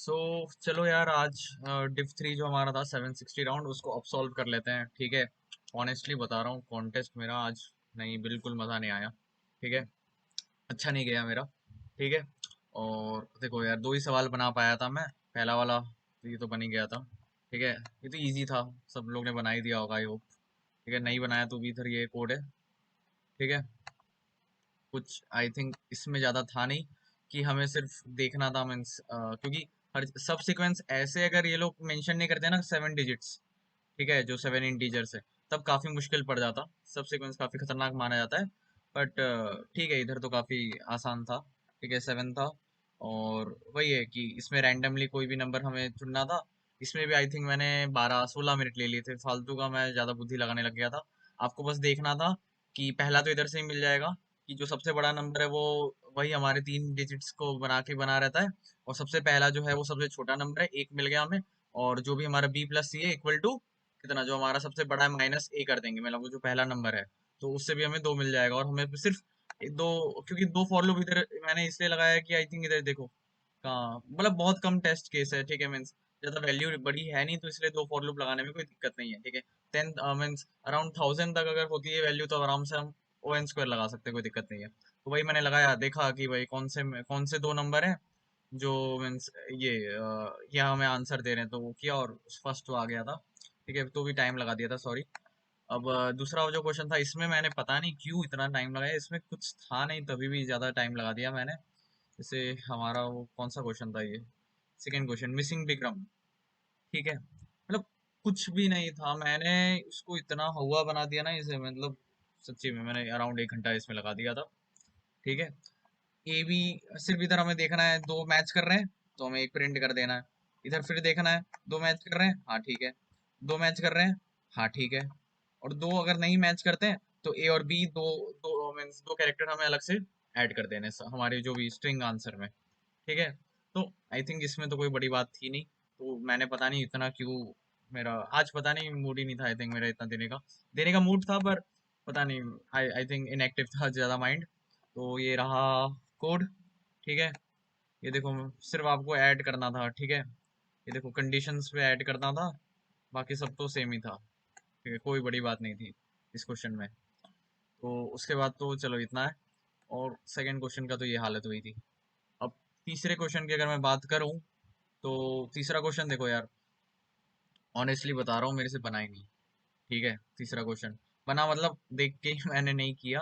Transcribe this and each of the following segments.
सो चलो यार, आज डिव 3 जो हमारा था 760 राउंड, उसको अब सॉल्व कर लेते हैं। ठीक है, ऑनेस्टली बता रहा हूँ, कॉन्टेस्ट मेरा आज नहीं, बिल्कुल मज़ा नहीं आया। ठीक है, अच्छा नहीं गया मेरा। ठीक है, और देखो यार, दो ही सवाल बना पाया था मैं। पहला वाला तो ये तो बन ही गया था। ठीक है, ये तो इजी था, सब लोग ने बना ही दिया होगा, आई होप। ठीक है, नहीं बनाया तो भी इधर ये कोड है। ठीक है, कुछ आई थिंक इसमें ज़्यादा था नहीं, कि हमें सिर्फ देखना था मीन्स, क्योंकि हर सब सीक्वेंस ऐसे अगर ये लोग मेंशन नहीं करते ना 7 डिजिट्स, ठीक है, जो 7 इंटीजर्स है, तब काफ़ी मुश्किल पड़ जाता। सब सीक्वेंस काफ़ी खतरनाक माना जाता है। बट ठीक है, इधर तो काफ़ी आसान था। ठीक है, 7 था। और वही है कि इसमें रैंडमली कोई भी नंबर हमें चुनना था। इसमें भी आई थिंक मैंने 12-16 मिनट ले लिए थे, फालतू का मैं ज़्यादा बुद्धि लगाने लग गया था। आपको बस देखना था कि पहला तो इधर से ही मिल जाएगा, कि जो सबसे बड़ा नंबर है वो वही हमारे 3 डिजिट्स को बना रहता है। और सबसे पहला जो है वो सबसे छोटा नंबर है, एक मिल गया हमें। और जो भी हमारा बी प्लस सी है इक्वल टू कितना, जो हमारा सबसे बड़ा है -a कर देंगे, मतलब वो जो पहला नंबर है, तो उससे भी हमें 2 मिल जाएगा। और हमें सिर्फ दो, क्योंकि दो फॉर लूप इधर मैंने इसलिए लगाया है कि आई थिंक इधर देखो कहाँ, मतलब बहुत कम टेस्ट केस है। ठीक है, मीन्स ज्यादा वैल्यू बड़ी है नहीं, तो इसलिए दो फॉर लूप लगाने में कोई दिक्कत नहीं है। ठीक है, 10 मीन्स अराउंड 1000 तक अगर होती है वैल्यू, तो आराम से हम ओ एन स्क्वायर लगा सकते हैं, कोई दिक्कत नहीं है। तो वही मैंने लगाया, देखा कि भाई कौन से दो नंबर हैं जो मीन्स ये हमें आंसर दे रहे हैं, तो वो किया और फर्स्ट तो आ गया था। ठीक है, तो भी टाइम लगा दिया था, सॉरी। अब दूसरा जो क्वेश्चन था, इसमें मैंने पता नहीं क्यों इतना टाइम लगाया, इसमें कुछ था नहीं, तभी भी ज़्यादा टाइम लगा दिया मैंने। जैसे हमारा वो कौन सा क्वेश्चन था, ये सेकंड क्वेश्चन, मिसिंग विक्रम। ठीक है, मतलब कुछ भी नहीं था, मैंने उसको इतना हुआ बना दिया ना इसे, मतलब सच्ची में मैंने अराउंड 1 घंटा इसमें लगा दिया था। ठीक है, ए बी, सिर्फ इधर हमें देखना है दो मैच कर रहे हैं, तो हमें एक प्रिंट कर देना है। इधर फिर देखना है दो मैच कर रहे हैं, हाँ ठीक है। दो मैच कर रहे हैं, हाँ ठीक है। और दो अगर नहीं मैच करते हैं, तो ए और बी दो, दो मीन्स दो कैरेक्टर हमें अलग से ऐड कर देने हमारे जो भी स्ट्रिंग आंसर में। ठीक है, तो आई थिंक इसमें तो कोई बड़ी बात थी नहीं। तो मैंने पता नहीं इतना क्यों, मेरा आज पता नहीं मूड ही नहीं था, आई थिंक मेरा इतना देने का मूड था, पर पता नहीं, आई थिंक इनएक्टिव था ज़्यादा माइंड। तो ये रहा कोड। ठीक है, ये देखो, सिर्फ आपको ऐड करना था। ठीक है, ये देखो कंडीशंस पे ऐड करना था, बाकी सब तो सेम ही था। ठीक है, कोई बड़ी बात नहीं थी इस क्वेश्चन में। तो उसके बाद तो चलो इतना है। और सेकंड क्वेश्चन का तो ये हालत हुई थी। अब तीसरे क्वेश्चन की अगर मैं बात करूं, तो तीसरा क्वेश्चन देखो यार, ऑनेस्टली बता रहा हूँ, मेरे से बना ही नहीं। ठीक है, तीसरा क्वेश्चन बना मतलब देख के ही मैंने नहीं किया,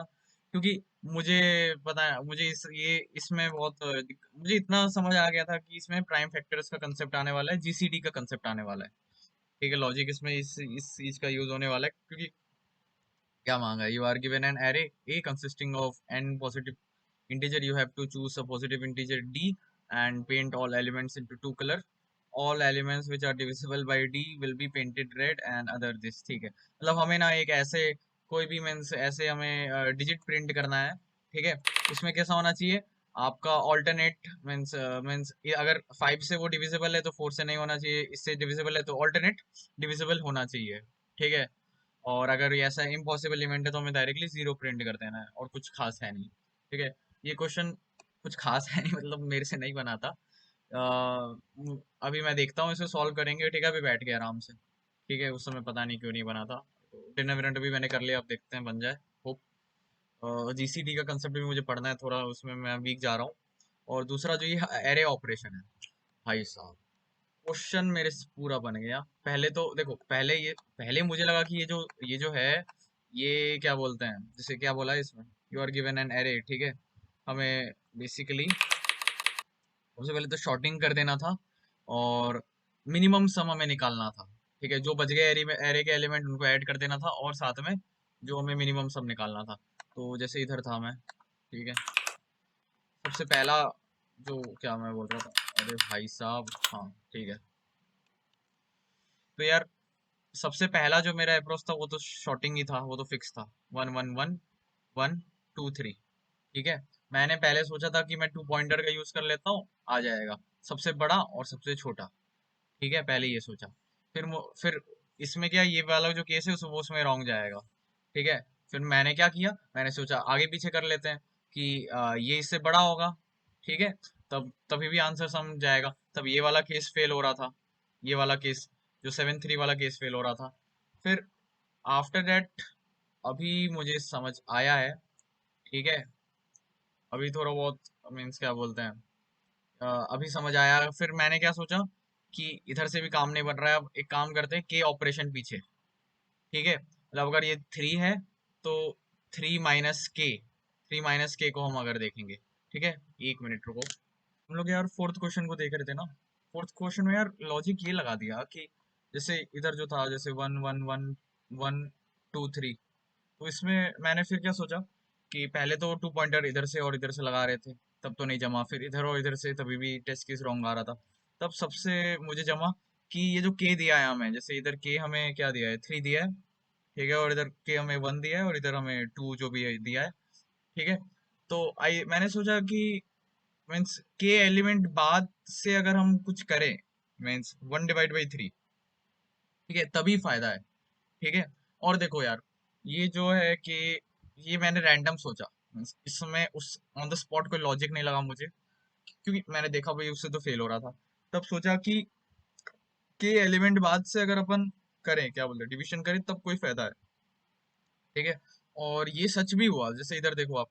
क्योंकि मुझे पता है, मुझे इसमें बहुत मुझे इतना समझ आ गया था कि इसमें प्राइम फैक्टर्स का कंसेप्ट आने वाला है, जीसीडी का कंसेप्ट आने वाला है। ठीक है, लॉजिक इसमें इस चीज का यूज होने वाला है, क्योंकि क्या मांगा है, you are given an array A consisting of N positive integer, you have to choose a positive integer d and paint all elements into two color. All elements which are divisible by d will be painted red and other this। ठीक है, मतलब हमें ना एक ऐसे कोई भी means ऐसे हमें डिजिट प्रिंट करना है। ठीक है, उसमें कैसा होना चाहिए, आपका ऑल्टरनेट मीन्स अगर 5 से वो डिविजिबल है तो 4 से नहीं होना चाहिए, इससे डिविजिबल है तो ऑल्टरनेट डिविजिबल होना चाहिए। ठीक है, और अगर ये ऐसा इम्पॉसिबल इवेंट है तो हमें डायरेक्टली जीरो प्रिंट कर देना है, और कुछ खास है नहीं। ठीक है, ये क्वेश्चन कुछ खास है नहीं, मतलब मेरे से नहीं बना था। अभी मैं देखता हूँ, इसे सॉल्व करेंगे। ठीक है, अभी बैठ गया आराम से। ठीक है, उस समय पता नहीं क्यों नहीं बना था। डिनर विनर भी मैंने कर लिया, अब देखते हैं बन जाए, होप। जीसीडी का कंसेप्ट भी मुझे पढ़ना है थोड़ा, उसमें मैं वीक जा रहा हूँ। और दूसरा जो ये एरे ऑपरेशन है, भाई साहब, क्वेश्चन मेरे से पूरा बन गया। पहले तो देखो, पहले मुझे लगा कि ये जो है, ये क्या बोलते हैं, जैसे क्या बोला है इसमें, you are given an array. ठीक है, हमें बेसिकली सबसे पहले तो शॉर्टिंग कर देना था, और मिनिमम सम हमें निकालना था। ठीक है, जो बच गए एरे में, एरे के एलिमेंट उनको ऐड कर देना था, और साथ में जो हमें मिनिमम सम निकालना था। तो जैसे इधर था मैं, ठीक है, सबसे पहला जो क्या मैं बोल रहा था, अरे भाई साहब, हाँ ठीक है। तो यार, सबसे पहला जो मेरा अप्रोच था वो तो शॉर्टिंग ही था, वो तो फिक्स था, 1 1 1 1 2 3। ठीक है, मैंने पहले सोचा था कि मैं 2 पॉइंटर का यूज कर लेता हूँ, आ जाएगा सबसे बड़ा और सबसे छोटा। ठीक है, पहले ये सोचा। फिर इसमें क्या, ये वाला जो केस है वो उसमें रॉन्ग जाएगा। ठीक है, फिर मैंने क्या किया, मैंने सोचा आगे पीछे कर लेते हैं कि ये इससे बड़ा होगा। ठीक है, तब तभी भी आंसर समझ जाएगा। तब ये वाला केस फेल हो रहा था, ये वाला केस जो 7-3 वाला केस फेल हो रहा था। फिर आफ्टर दैट अभी मुझे समझ आया है, ठीक है, अभी थोड़ा बहुत मीन्स क्या बोलते हैं, अभी समझ आया। फिर मैंने क्या सोचा कि इधर से भी काम नहीं बन रहा है, अब एक काम करते हैं के ऑपरेशन पीछे, ठीक है, मतलब अगर ये 3 है तो 3 - k को हम अगर देखेंगे, ठीक है, 1 मिनट रुको। हम लोग यार फोर्थ क्वेश्चन को देख रहे थे ना, फोर्थ क्वेश्चन में यार लॉजिक ये लगा दिया कि जैसे इधर जो था जैसे 1 1 1 1 2 3, तो इसमें मैंने फिर क्या सोचा कि पहले तो 2 पॉइंटर इधर से और इधर से लगा रहे थे, तब तो नहीं जमा, फिर इधर और इधर से तभी भी टेस्ट केस रॉन्ग आ रहा था। तब सबसे मुझे जमा कि ये जो के दिया है हमें, जैसे इधर के हमें क्या दिया है, 3 दिया है, ठीक है, और इधर के हमें 1 दिया है, और इधर हमें 2 जो भी है दिया है, ठीक है। तो आई मैंने सोचा कि मीन्स के एलिमेंट बाद से अगर हम कुछ करें, मीन्स 1/3, ठीक है, तभी फायदा है, ठीक है। और देखो यार, ये जो है कि ये मैंने रैंडम सोचा, इसमें उस ऑन द स्पॉट कोई लॉजिक नहीं लगा मुझे, क्योंकि मैंने देखा भाई उससे तो फेल हो रहा था। तब सोचा कि के एलिमेंट बाद से अगर अपन करें, क्या बोलते हैं, डिवीजन करें, तब कोई फायदा है, ठीक है। और ये सच भी हुआ, जैसे इधर देखो आप,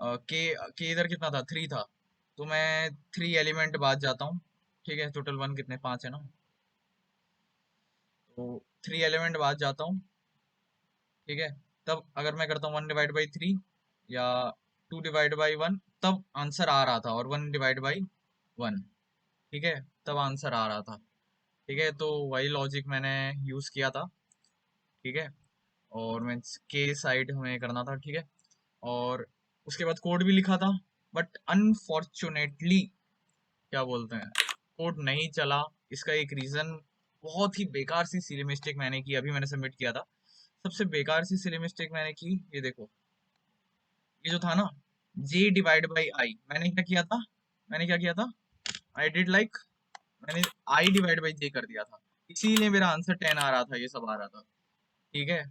के इधर कितना था, 3 था, तो मैं 3 एलिमेंट बाद जाता हूँ, ठीक है, टोटल 1 कितने, 5 है ना, तो 3 एलिमेंट बाद जाता हूँ, ठीक है। तब अगर मैं करता हूँ 1/3 या 2/1, तब आंसर आ रहा था, और 1/1, ठीक है, तब आंसर आ रहा था, ठीक है। तो वही लॉजिक मैंने यूज किया था, ठीक है। और मीन्स के साइड हमें करना था, ठीक है। और उसके बाद कोड भी लिखा था, बट अनफॉर्चुनेटली क्या बोलते हैं, कोड नहीं चला। इसका एक रीजन, बहुत ही बेकार सी सिली मिस्टेक मैंने की, अभी मैंने सबमिट किया था, सबसे बेकार सी सिली मिस्टेक मैंने की, ये देखो, ये जो था ना, j/i, मैंने क्या किया था, मैंने क्या किया था, आई डिड लाइक, मैंने i/j कर दिया था, इसीलिए मेरा आंसर 10 आ रहा था, ये सब आ रहा था, ठीक है।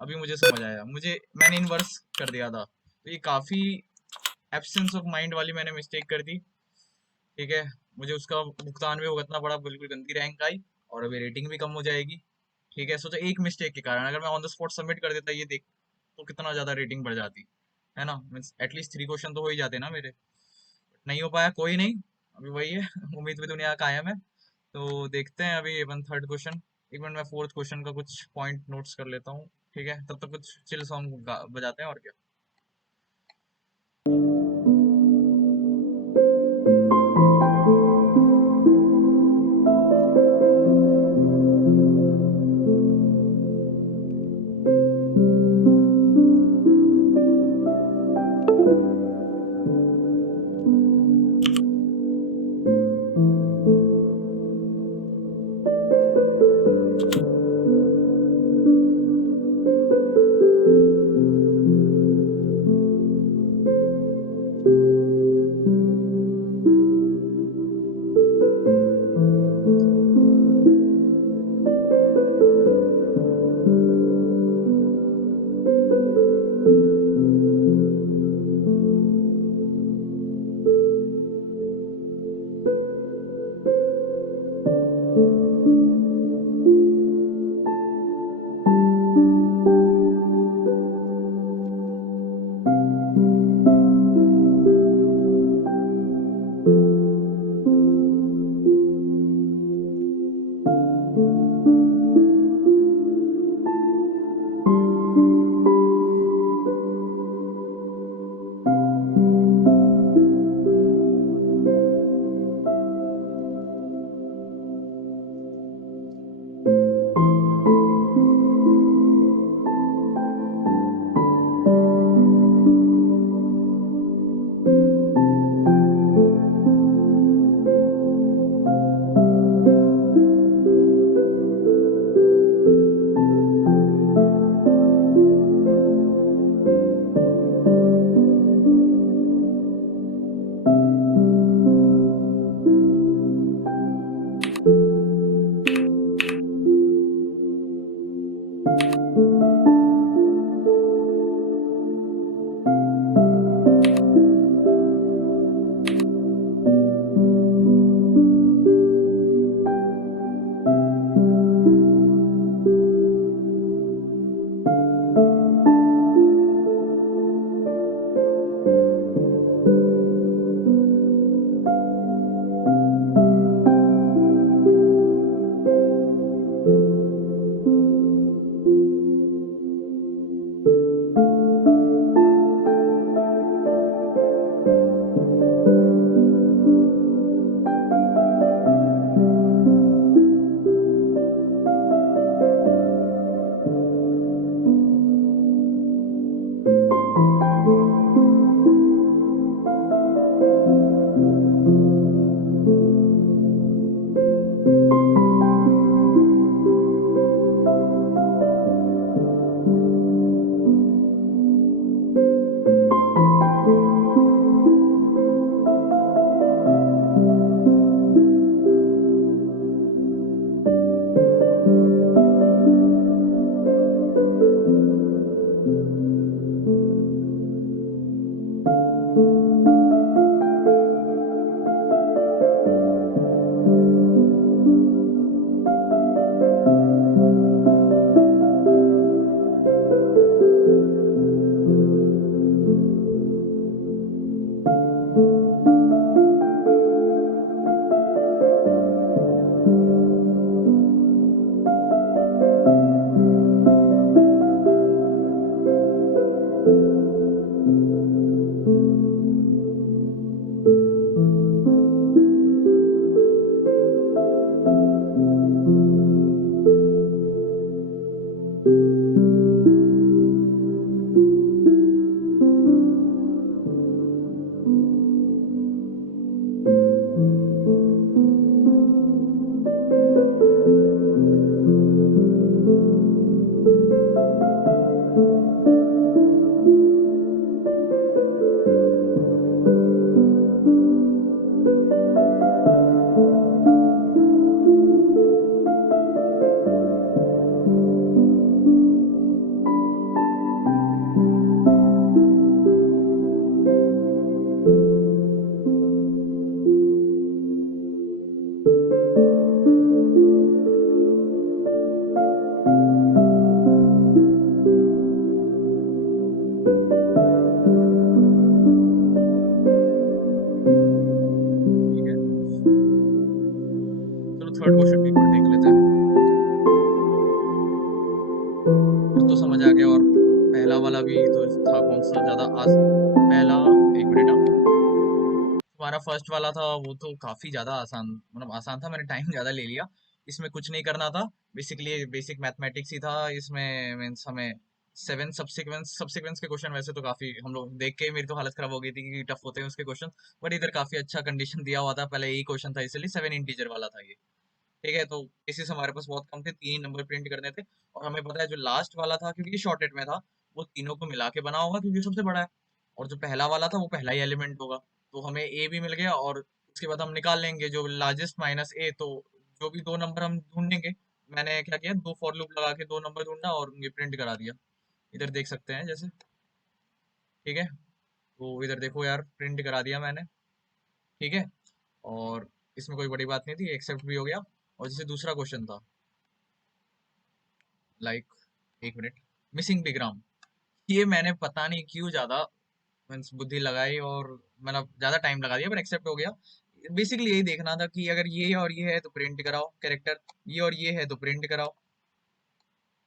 अभी मुझे समझ आया, मुझे मैंने इनवर्स कर दिया था, तो ये काफी एब्सेंस ऑफ माइंड वाली मैंने मिस्टेक कर दी, ठीक है। मुझे उसका भुगतान भी भुगतना पड़ा, बिल्कुल गंदी रैंक आई, और अभी रेटिंग भी कम हो जाएगी, ठीक है। सोचो एक मिस्टेक के कारण अगर मैं ऑन द स्पॉट सबमिट कर देता, ये देख, तो कितना ज्यादा रेटिंग बढ़ जाती, है ना, मीन्स एटलीस्ट 3 क्वेश्चन तो हो ही जाते ना मेरे, नहीं हो पाया, कोई नहीं, अभी वही है उम्मीद भी दुनिया का कायम है। तो देखते हैं अभी अपन थर्ड क्वेश्चन, एक मिनट मैं फोर्थ क्वेश्चन का कुछ पॉइंट नोट्स कर लेता हूँ, ठीक है, तब तक कुछ चिल सॉन्ग बजाते हैं, और क्या। थर्ड क्वेश्चन भी एक बार देख लेते हैं, फिर तो समझ आ गया। और पहला वाला भी तो था कौन सा ज्यादा पहला, एक मिनट हमारा फर्स्ट वाला था वो तो काफी ज्यादा आसान, मतलब आसान था, मैंने टाइम ज्यादा ले लिया। इसमें कुछ नहीं करना था, बेसिकली बेसिक मैथमेटिक्स ही था इसमें। मीन्स हमें सेवन सब्सिक्वेंस सब्सिक्वेंस के क्वेश्चन वैसे तो काफी हम लोग देख के मेरी तो हालत खराब हो गई थी कि टफ होते हैं उसके क्वेश्चन, बट इधर काफी अच्छा कंडीशन दिया हुआ था, पहले यही क्वेश्चन था इसलिए 7 इंटीजर वाला था ये। ठीक है, तो केसेस हमारे पास बहुत कम थे, 3 नंबर प्रिंट करने थे। और हमें पता है जो लास्ट वाला था, क्योंकि शॉर्टेड में था, वो तीनों को मिला के बना होगा क्योंकि सबसे बड़ा है। और जो पहला वाला था वो पहला ही एलिमेंट होगा, तो हमें ए भी मिल गया। और उसके बाद हम निकाल लेंगे जो लार्जेस्ट माइनस ए, तो जो भी 2 नंबर हम ढूंढेंगे, मैंने क्या किया, 2 फॉर लूप लगा के 2 नंबर ढूंढा और ये प्रिंट करा दिया। इधर देख सकते हैं जैसे, ठीक है, तो इधर देखो यार, प्रिंट करा दिया मैंने। ठीक है, और इसमें कोई बड़ी बात नहीं थी, एक्सेप्ट भी हो गया। और जैसे दूसरा क्वेश्चन था, लाइक, एक मिनट, मिसिंग बिग्राम, ये मैंने पता नहीं क्यों ज्यादा मीन्स बुद्धि लगाई और मतलब ज्यादा टाइम लगा दिया, पर एक्सेप्ट हो गया। बेसिकली यही देखना था कि अगर ये और ये है तो प्रिंट कराओ कैरेक्टर, ये और ये है तो प्रिंट कराओ,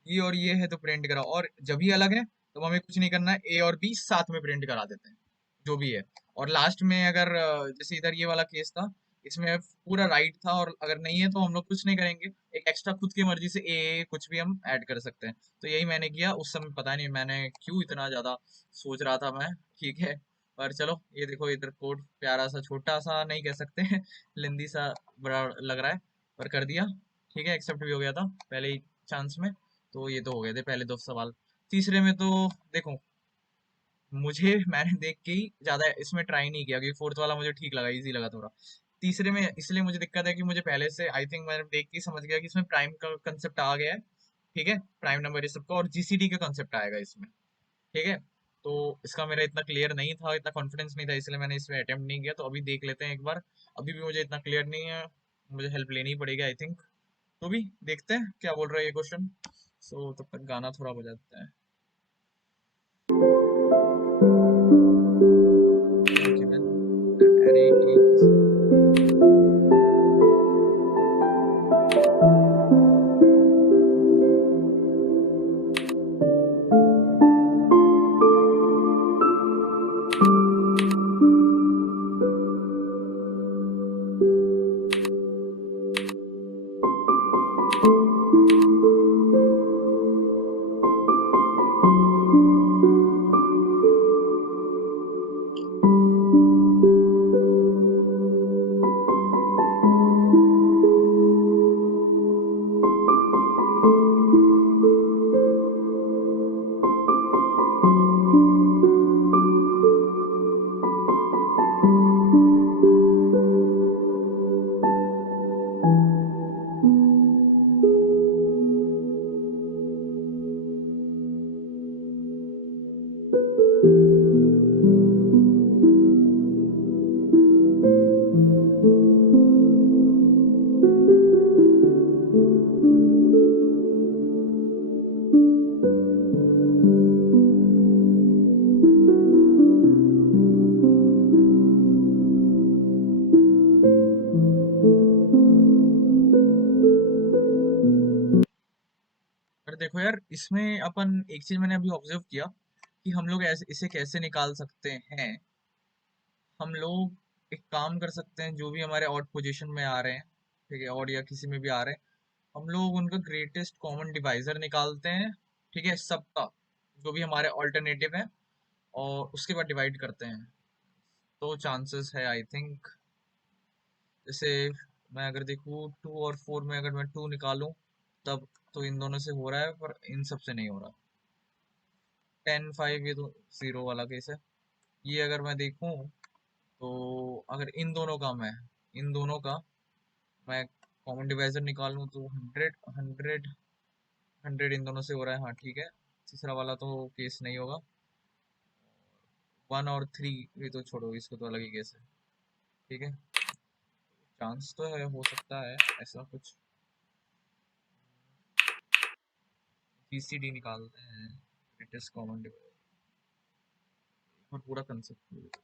ये और ये है तो प्रिंट कराओ, और जब ही अलग है तो हमें कुछ नहीं करना है, ए और बी साथ में प्रिंट करा देते हैं जो भी है। और लास्ट में अगर जैसे इधर ये वाला केस था, इसमें पूरा राइट था, और अगर नहीं है तो हम लोग कुछ नहीं करेंगे, एक एक्स्ट्रा खुद की मर्जी से ए कुछ भी हम ऐड कर सकते हैं। तो यही मैंने किया उस समय, पता नहीं मैंने क्यों इतना ज्यादा सोच रहा था मैं। ठीक है, पर चलो ये देखो, इधर कोड प्यारा सा, छोटा सा नहीं कह सकते लेंदी सा बड़ा लग रहा है, पर कर दिया। ठीक है, एक्सेप्ट भी हो गया था पहले ही चांस में। तो ये तो हो गए थे पहले 2 सवाल। तीसरे में तो देखो, मुझे मैंने देख के ही ज्यादा इसमें ट्राई नहीं किया, क्योंकि फोर्थ वाला मुझे ठीक लगा, इजी लगा थोड़ा। तीसरे में इसलिए मुझे दिक्कत है कि मुझे पहले से आई थिंक मैंने देख के ही समझ गया कि इसमें प्राइम का कंसेप्ट आ गया है। ठीक है, प्राइम नंबर ये सबका, और जीसीडी का कंसेप्ट आएगा इसमें। ठीक है, तो इसका मेरा इतना क्लियर नहीं था, इतना कॉन्फिडेंस नहीं था, इसलिए मैंने इसमें अटेम्प्ट नहीं किया। तो अभी देख लेते हैं एक बार, अभी भी मुझे इतना क्लियर नहीं है, मुझे हेल्प लेनी ही पड़ेगी आई थिंक। तो भी देखते हैं क्या बोल रहा है ये क्वेश्चन। सो तब तक गाना थोड़ा बजाते हैं। Given that array A is पर देखो यार, इसमें अपन एक चीज मैंने अभी ऑब्जर्व किया कि हम लोग ऐसे इसे कैसे निकाल सकते हैं। हम लोग एक काम कर सकते हैं, जो भी हमारे ऑड पोजीशन में आ रहे हैं, ठीक है, ऑड या किसी में भी आ रहे हैं, हम लोग उनका ग्रेटेस्ट कॉमन डिवाइजर निकालते हैं। ठीक है, सबका जो भी हमारे ऑल्टरनेटिव है, और उसके बाद डिवाइड करते हैं। तो चांसेस है आई थिंक, जैसे मैं अगर देखूँ 2 और 4 में, अगर मैं 2 निकालूं तब तो इन दोनों से हो रहा है, पर इन सब से नहीं हो रहा। 10 5 ये तो 0 वाला केस है। ये अगर मैं देखूं, तो अगर इन दोनों का मैं कॉमन डिवाइजर निकालूं तो 100 100 100 इन दोनों से हो रहा है, हाँ ठीक है। तीसरा वाला तो केस नहीं होगा। 1 और 3 ये तो छोड़ो, इसको तो अलग ही केस है। ठीक है, चांस तो है, हो सकता है ऐसा कुछ। जीसीडी निकालते हैं, ग्रेटेस्ट कॉमन डिवाइजर, और पूरा कंसेप्ट।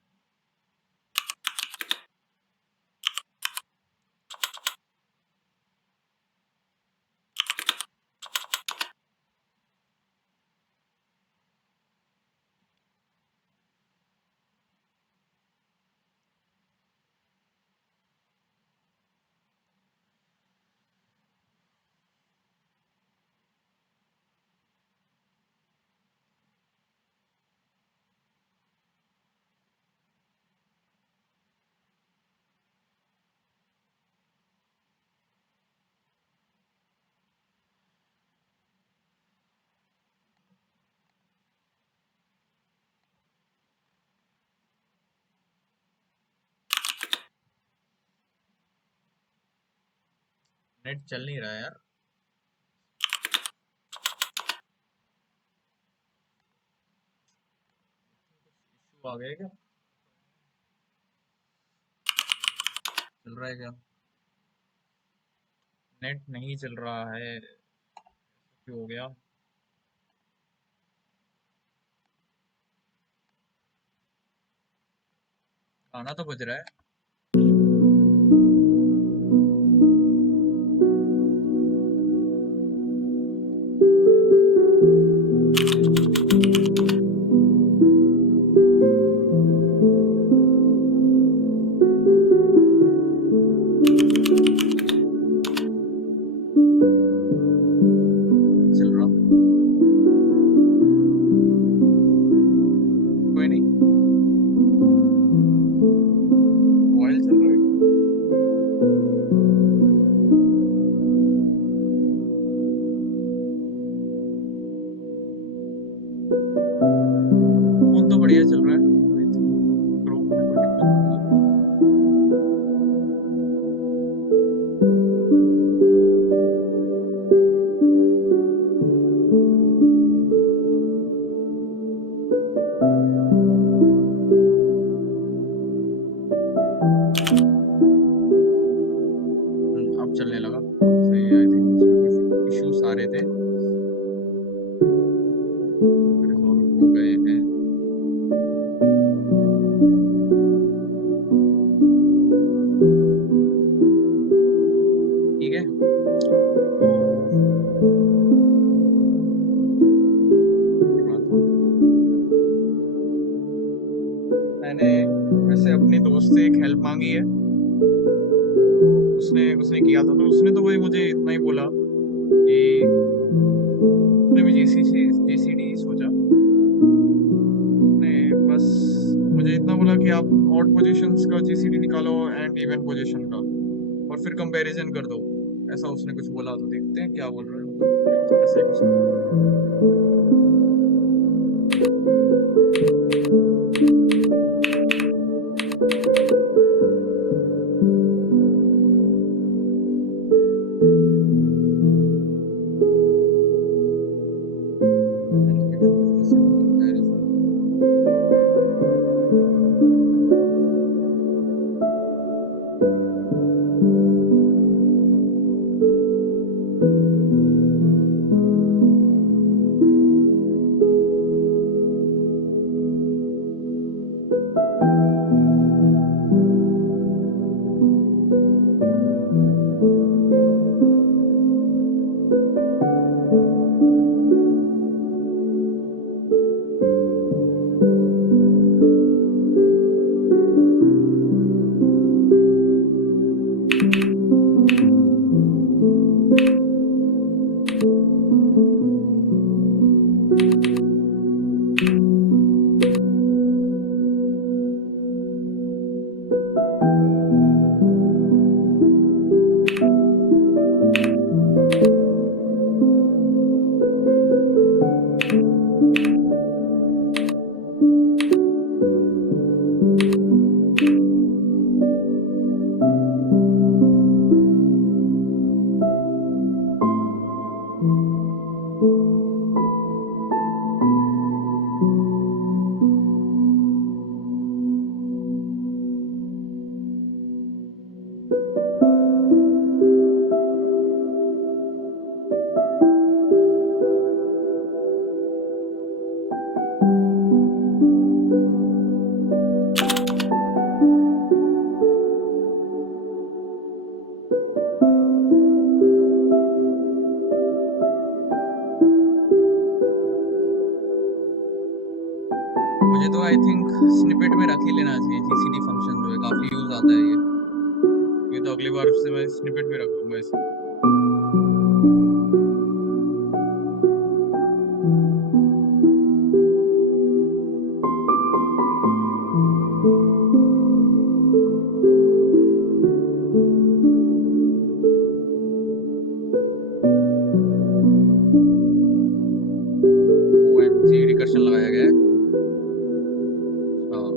नेट चल नहीं रहा है यार। इशू आ गया क्या? चल रहा है क्या? नेट नहीं चल रहा है, क्यों हो गया? गाना तो बज रहा है। चल रहा, कोई नहीं। मोबाइल चल रहा है क्या? फोन तो बढ़िया चल रहा है, आई थिंक क्रोम में कोई दिक्कत तो नहीं है। अब चलने लगा, अब सही है। आई थिंक उसमें कुछ इश्यूज आ रहे थे, रिजॉल्व हो गए हैं। ठीक है, तो बोल रहा था, मैंने वैसे अपनी दोस्त से एक हेल्प मांगी है। उसने उसने किया था, तो उसने तो वही मुझे इतना ही बोला कि उसने भी जीसीडी सोचा। उसने बस मुझे इतना बोला कि आप ऑड पोजीशंस का जीसीडी निकालो एंड इवन पोजीशन का, और फिर कंपैरिजन कर दो। ऐसा उसने कुछ बोला, तो देखते हैं क्या बोल रहे हैं, मतलब ऐसा ही कुछ था। And even position comparison. मुझे तो आई थिंक स्निपेट में रख ही लेना चाहिए जीसीडी फंक्शन, जो है काफी यूज आता है ये तो अगली बार से मैं स्निपेट में रख लूंगा इसे। ओएमजी रिकर्शन लगाया गया है। हाँ,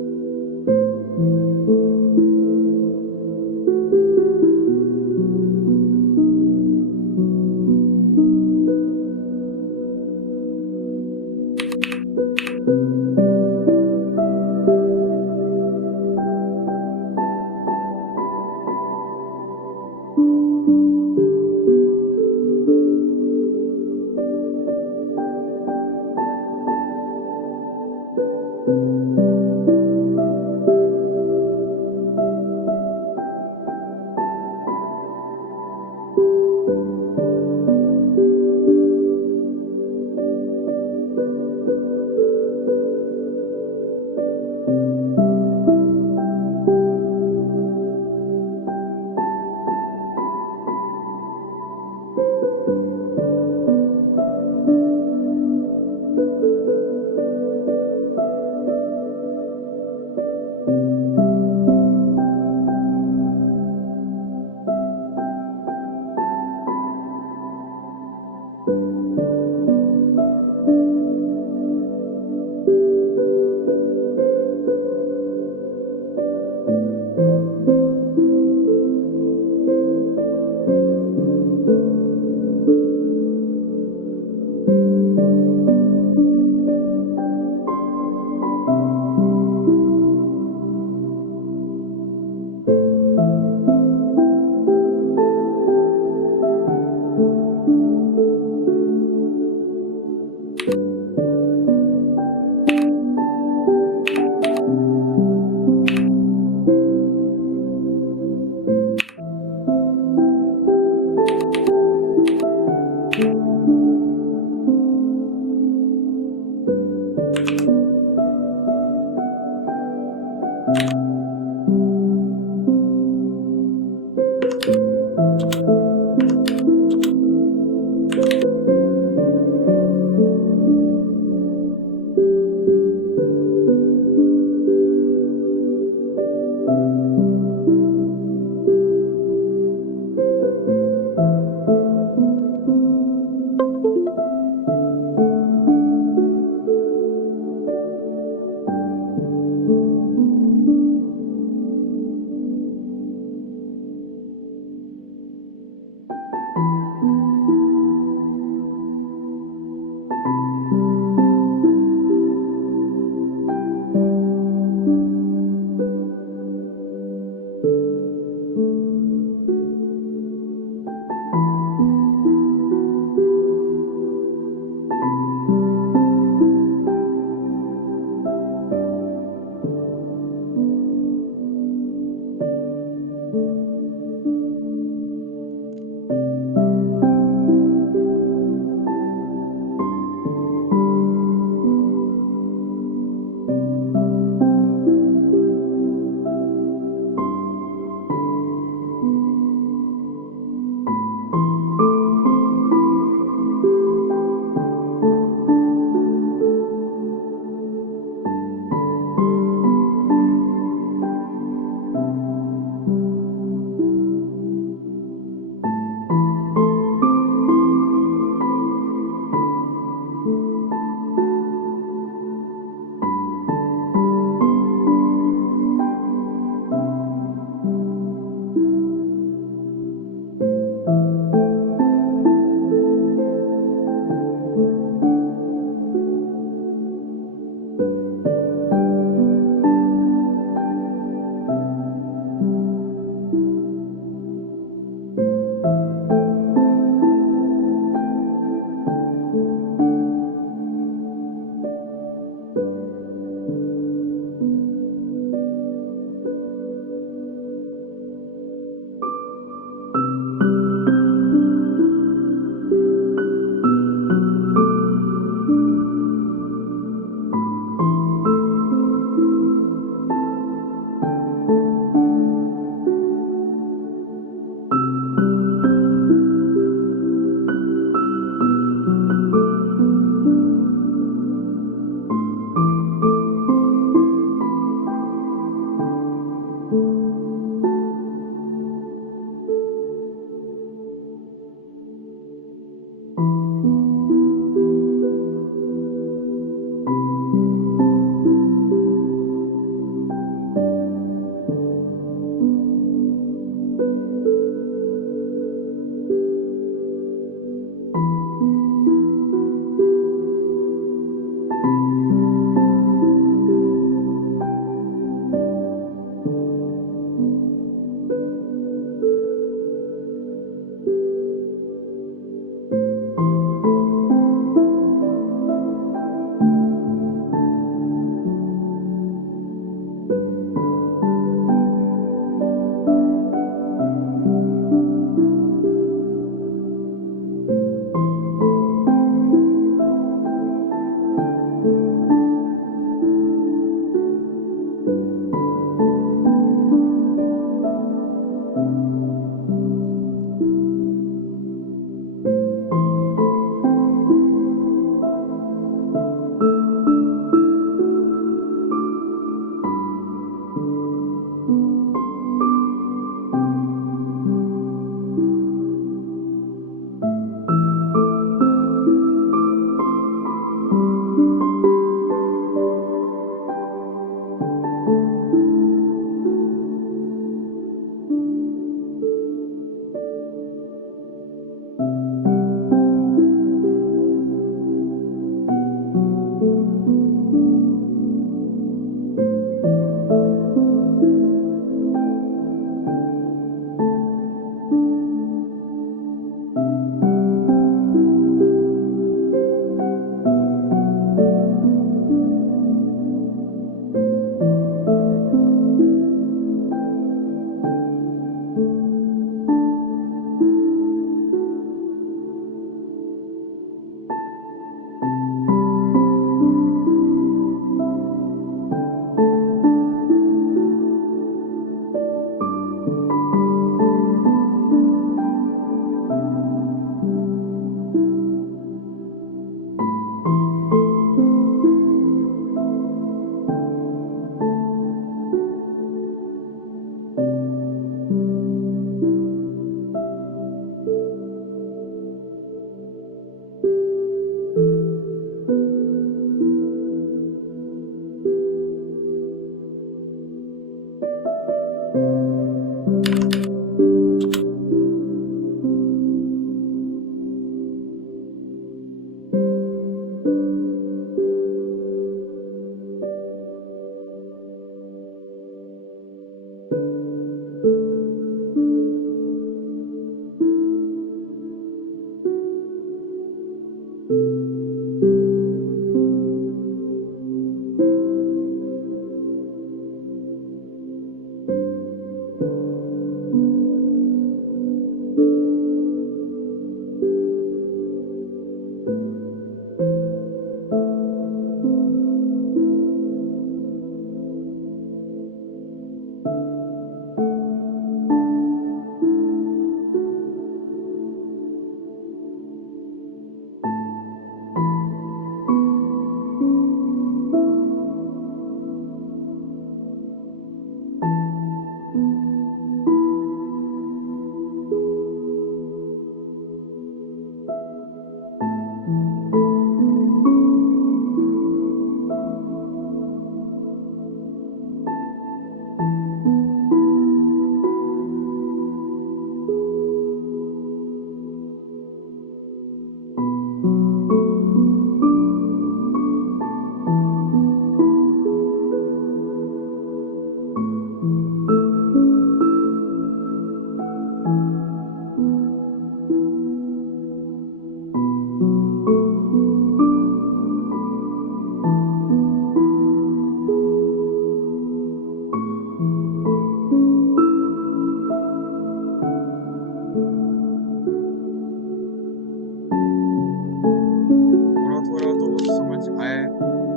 थोड़ा थोड़ा तो समझ आया है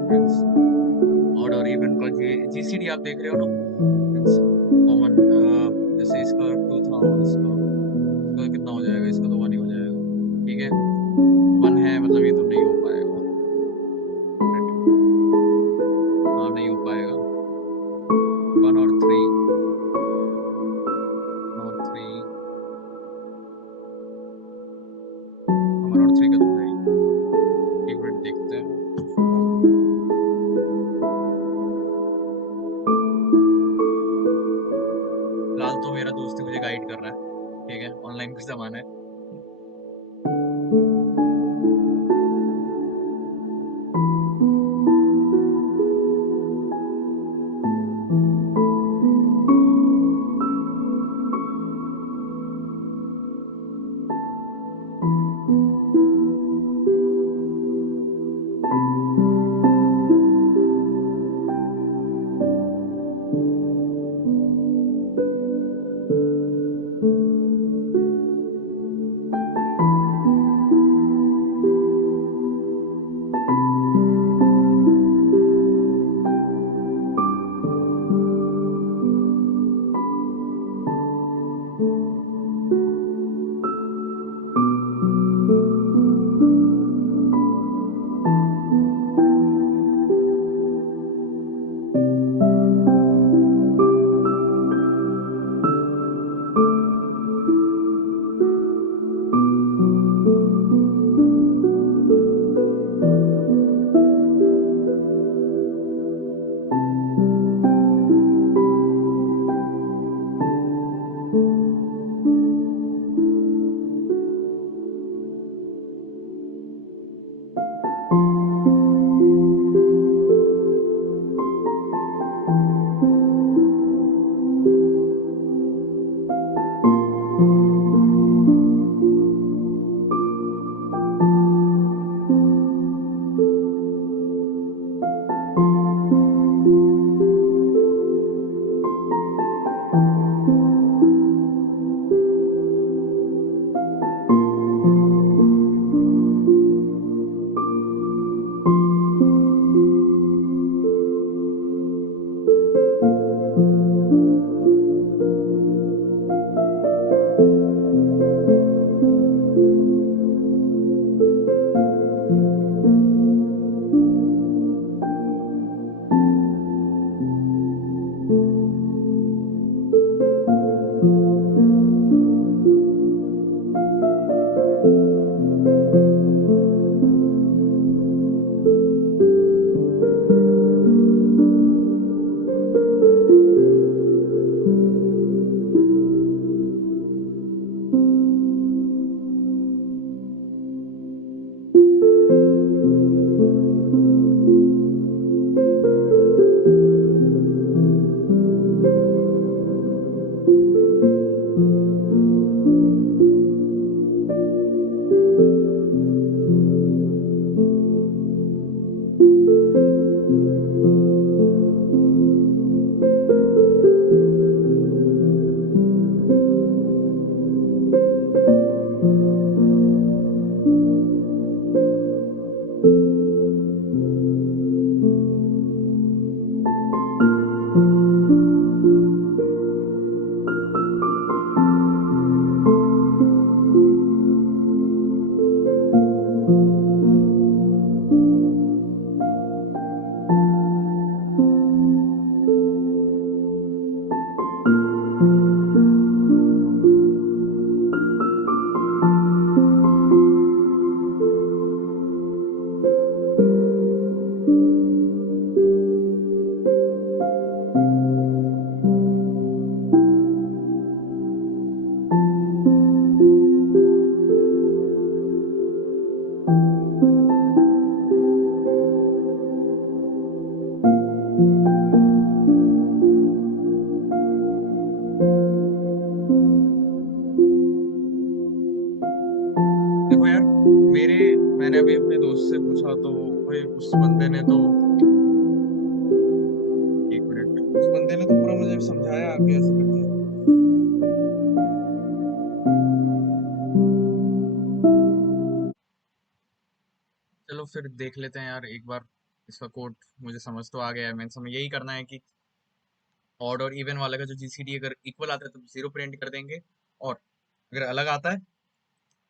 फ्रेंड्स। और इवन का जीसीडी आप देख रहे हो ना फ्रेंड्स, कॉमन, जैसे इसका 2 था और इसका कितना हो जाएगा, इसका तो 1 ही हो जाएगा। ठीक है, 1 है मतलब ये तो नहीं हो पाएगा। Right? हाँ नहीं हो पाएगा। 1 और 3, 1 और 3, 1 और 3 का तो है ही। एक मिनट देखते हैं। फिलहाल तो मेरा दोस्त ही मुझे गाइड कर रहा है, ठीक है, ऑनलाइन का जमाना है। देखो यार, मेरे मैंने अभी अपने दोस्त से पूछा तो भाई उस बंदे ने तो, एक मिनट, उस बंदे ने तो पूरा मुझे समझाया कि ऐसे करके। चलो फिर देख लेते हैं यार एक बार, इसका कोड मुझे समझ तो आ गया है। मैं समझ यही करना है कि ऑड और इवन वाले का जो जीसीडी अगर इक्वल आता है तो जीरो प्रिंट कर देंगे, और अगर अलग आता है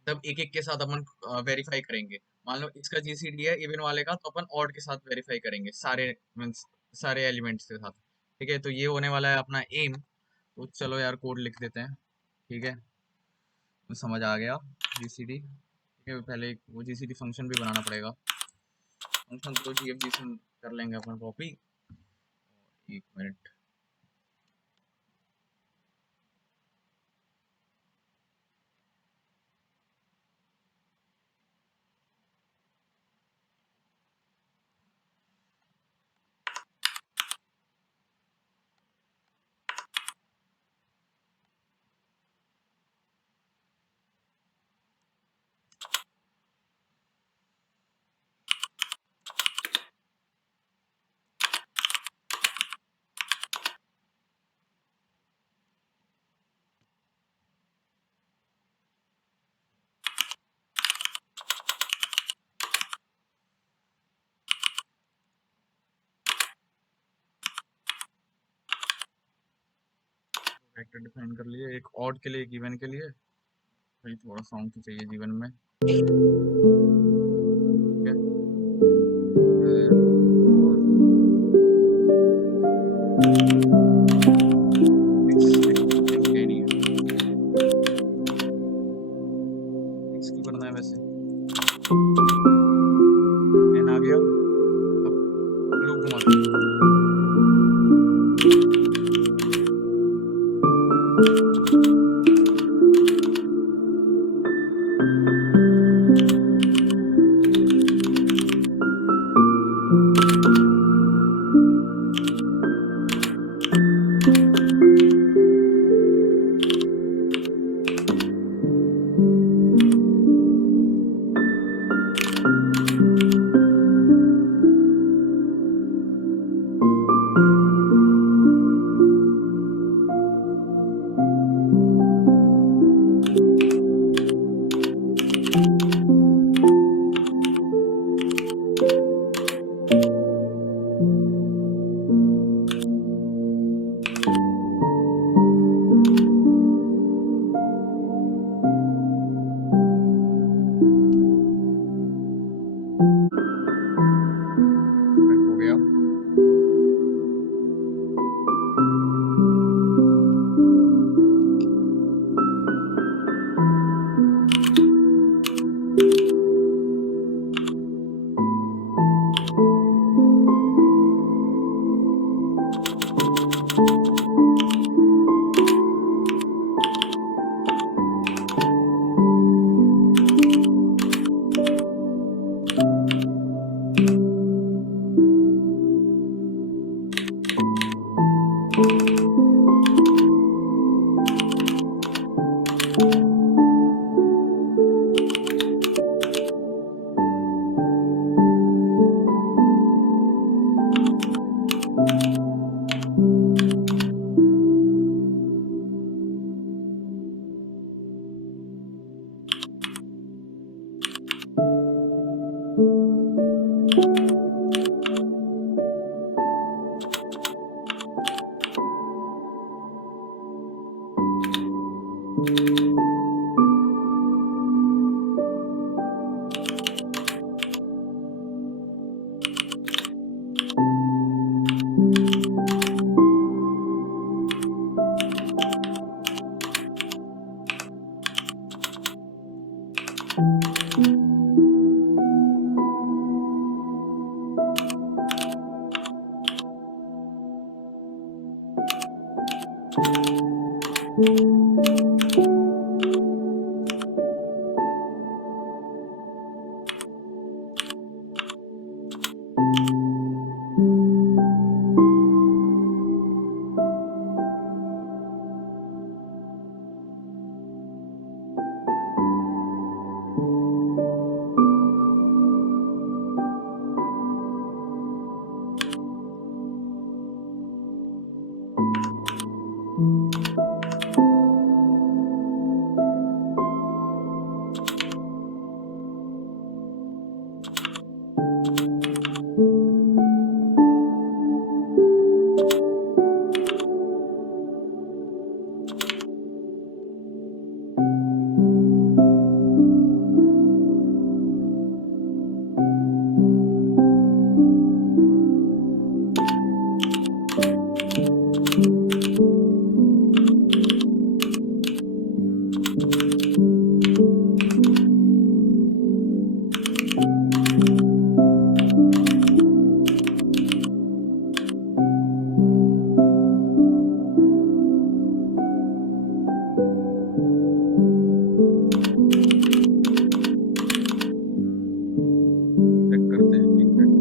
तब एक एक के साथ अपन वेरीफाई करेंगे। मान लो इसका जीसीडी है इवन वाले का, तो अपन ऑड के साथ वेरीफाई करेंगे सारे, मीन्स सारे एलिमेंट्स के साथ। ठीक है, तो ये होने वाला है अपना एम। तो चलो यार कोड लिख देते हैं। ठीक है, तो समझ आ गया जीसीडी। ठीक है, पहले वो जीसीडी फंक्शन भी बनाना पड़ेगा। फंक्शन तो जीएफजी से कर लेंगे अपन कॉपी। एक मिनट। वेक्टर डिफाइन कर लिए, एक ऑड के लिए एक इवन के लिए। भाई थोड़ा सॉन्ग तो चाहिए जीवन में। ठीक है, लिख नहीं है, क्यों करना है वैसे। एन आ गया, अब लूप घुमाते हैं। हो गया। चेक करते हैं, एक मिनट।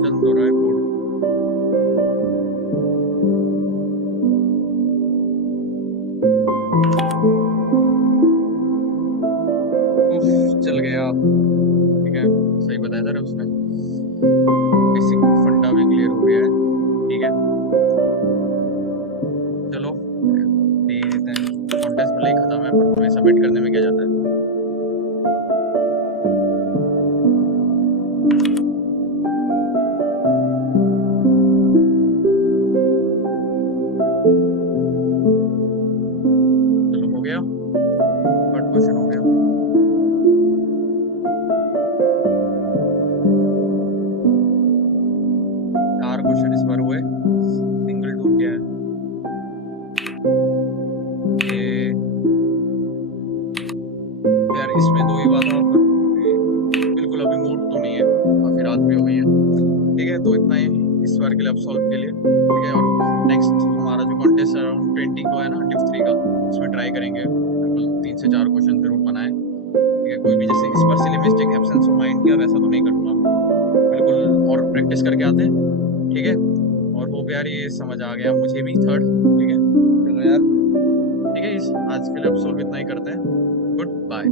चल तो रहा है कोड। उफ, चल गया। ठीक है, सही बताया था रे उसने। बेसिक फंडा भी क्लियर हो गया है। ठीक है, चलो दे देते हैं। कॉन्टेस्ट में सबमिट करने में क्या जाता है। चलो हो गया, फर्स्ट क्वेश्चन हो गया। चार क्वेश्चन इस बार हुए। सिंगल टूर क्या है ये, यार इसमें दो ही बात है, पर बिल्कुल अभी मूड तो नहीं है, काफी रात भी हो गई है। ठीक है, तो इतना ही इस बार के लिए, अब सॉल्व के लिए। ठीक है, और नेक्स्ट हमारा जो कॉन्टेस्ट अराउंड 20 को है ना, डिफ 3 का, उसमें ट्राई करेंगे बिल्कुल 3 से 4 क्वेश्चन जरूर बनाए। ठीक है, कोई भी जैसे इस बार silly mistake absence of mind किया वैसा तो नहीं करूंगा बिल्कुल, और प्रैक्टिस करके आते हैं। ठीक है, और होप यार ये समझ आ गया मुझे भी थर्ड। ठीक है, चलो यार, ठीक है, इस आज के लिए अब सॉल्व इतना ही करते हैं। Good bye.